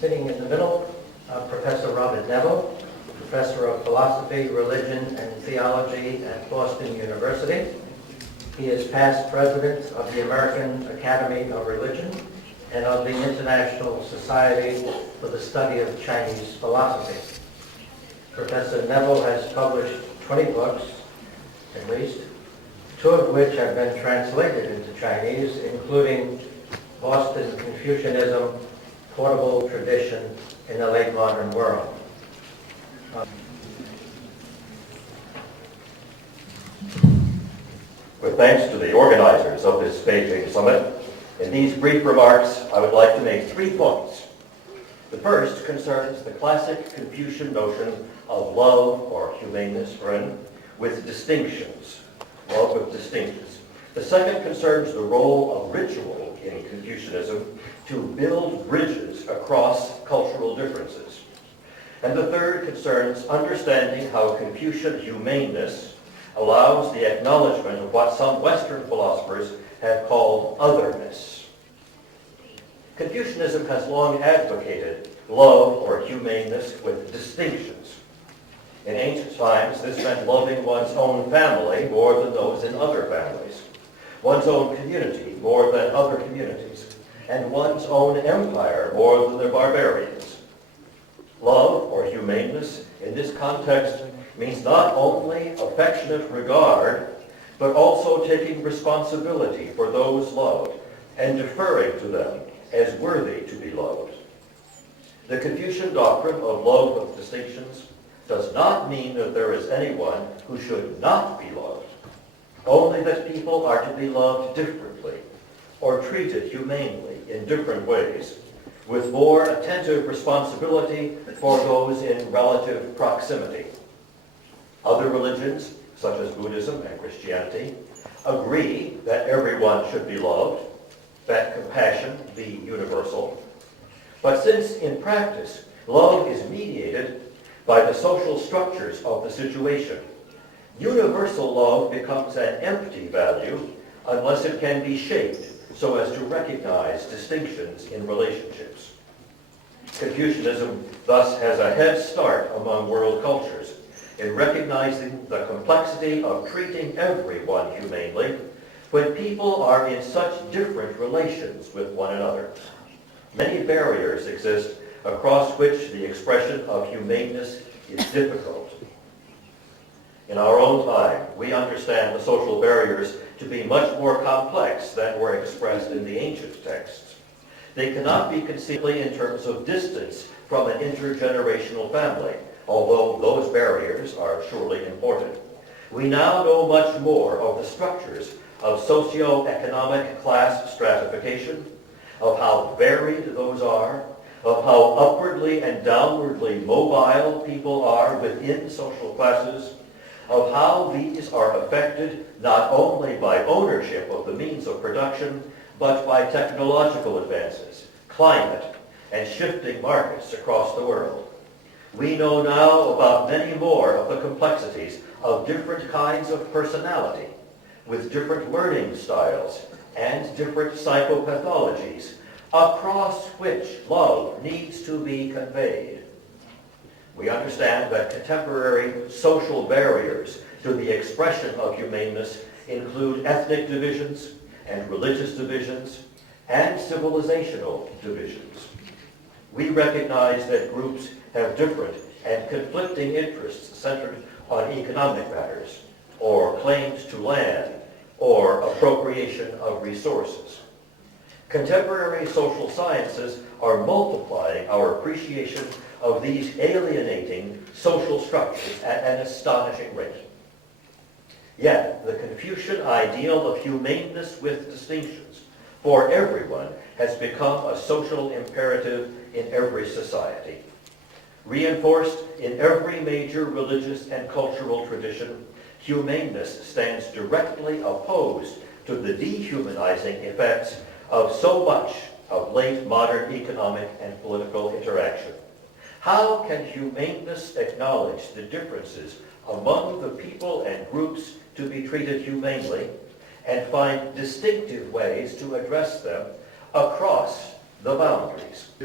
Sitting in the middle, Professor Robert Neville, Professor of Philosophy, Religion, and Theology at Boston University. He is past president of the American Academy of Religion and of the International Society for the Study of Chinese Philosophy. Professor Neville has published 20 books, at least, 2 of which have been translated into Chinese, including Boston Confucianism, Portable Tradition in the Late Modern World. With thanks to the organizers of this Beijing Summit, in these brief remarks, I would like to make 3 points. The first concerns the classic Confucian notion of love or humaneness, with distinctions. Love with distinctions. The second concerns the role of ritual in Confucianism to build bridges across cultural differences. And the third concerns understanding how Confucian humaneness allows the acknowledgement of what some Western philosophers have called otherness. Confucianism has long advocated love or humaneness with distinctions. In ancient times, this meant loving one's own family more than those in other families, one's own community more than other communities, and one's own empire more than the barbarians. Love or humaneness in this context means not only affectionate regard, but also taking responsibility for those loved and deferring to them as worthy to be loved. The Confucian doctrine of love with distinctions does not mean that there is anyone who should not be loved, only that people are to be loved differently or treated humanely in different ways, with more attentive responsibility for those in relative proximity. Other religions, such as Buddhism and Christianity, agree that everyone should be loved, that compassion be universal. But since in practice, love is mediated by the social structures of the situation, universal love becomes an empty value unless it can be shaped so as to recognize distinctions in relationships. Confucianism thus has a head start among world cultures in recognizing the complexity of treating everyone humanely when people are in such different relations with one another. Many barriers exist across which the expression of humaneness is difficult. In our own time, we understand the social barriers to be much more complex than were expressed in the ancient texts. They cannot be conceived in terms of distance from an intergenerational family, although those barriers are surely important. We now know much more of the structures of socio-economic class stratification, of how varied those are, of how upwardly and downwardly mobile people are within social classes, of how these are affected not only by ownership of the means of production, but by technological advances, climate, and shifting markets across the world. We know now about many more of the complexities of different kinds of personality, with different learning styles and different psychopathologies, across which love needs to be conveyed. We understand that contemporary social barriers to the expression of humaneness include ethnic divisions and religious divisions and civilizational divisions. We recognize that groups have different and conflicting interests centered on economic matters, or claims to land, or appropriation of resources. Contemporary social sciences are multiplying our appreciation of these alienating social structures at an astonishing rate. Yet, the Confucian ideal of humaneness with distinctions for everyone has become a social imperative in every society. Reinforced in every major religious and cultural tradition, humaneness stands directly opposed to the dehumanizing effects of so much of late modern economic and political interaction. How can humaneness acknowledge the differences among the people and groups to be treated humanely and find distinctive ways to address them across the boundaries?